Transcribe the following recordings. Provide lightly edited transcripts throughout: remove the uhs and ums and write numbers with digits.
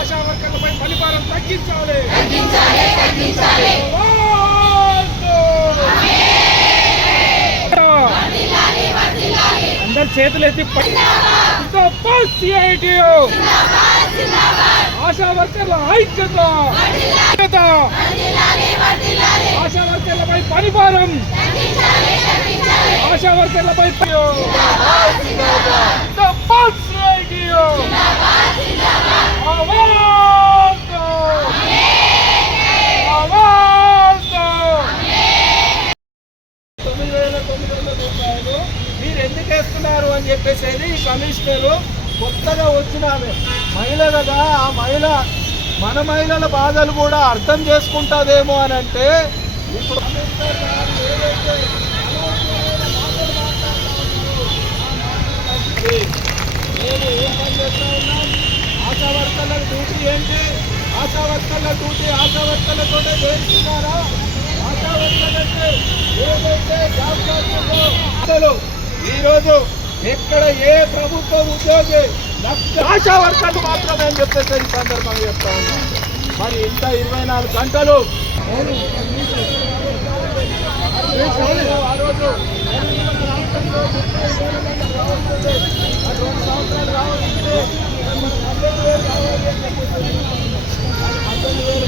ఆశా వర్కర్లపై పనిభారం తగ్గించాలి. అందరు చేతులు ఎత్తి సిఐటియు ఆశా వర్కర్ల ఐక్యత. ఆశా వర్కర్లపై పనిభారం, ఆశా వర్కర్లపై రూపాయలు మీరు ఎందుకు వేస్తున్నారు అని చెప్పేసి ఈ కమిషనరు కొత్తగా వచ్చిన మహిళ కదా, ఆ మహిళ మన మహిళల బాధలు కూడా అర్థం చేసుకుంటుందేమో అని అంటే ఇప్పుడు నేను ఏం పని చేస్తా ఉన్నాం. ఆశా వర్కర్ల డ్యూటీ ఏంటి? ఆశా వర్కర్ల డ్యూటీ ఆశా వర్కర్లతోనే చేస్తున్నారా? ఆశా వర్కర్లకి ఏదైతే జాబ్ కార్డులో ఈరోజు ఎక్కడ ఏ ప్రభుత్వ ఉద్యోగి ఆశా వర్కర్లు మాత్రమే అని చెప్పేసి ఈ సందర్భంగా చెప్తా ఉన్నాం. మరి ఇంత 24 గంటలు ఆ రోజు 2 సంవత్సరాలు రావాలంటే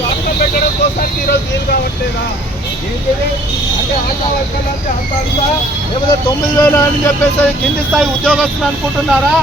రాష్ట్రం పెట్టడం కోసం ఈరోజు వీలు కావట్లేదా? ఏంటిది అంటే ఆశా వర్కర్లు అంటే అంత లేకపోతే 9,000 అని చెప్పేసి కింది స్థాయి ఉద్యోగస్తులు అనుకుంటున్నారా?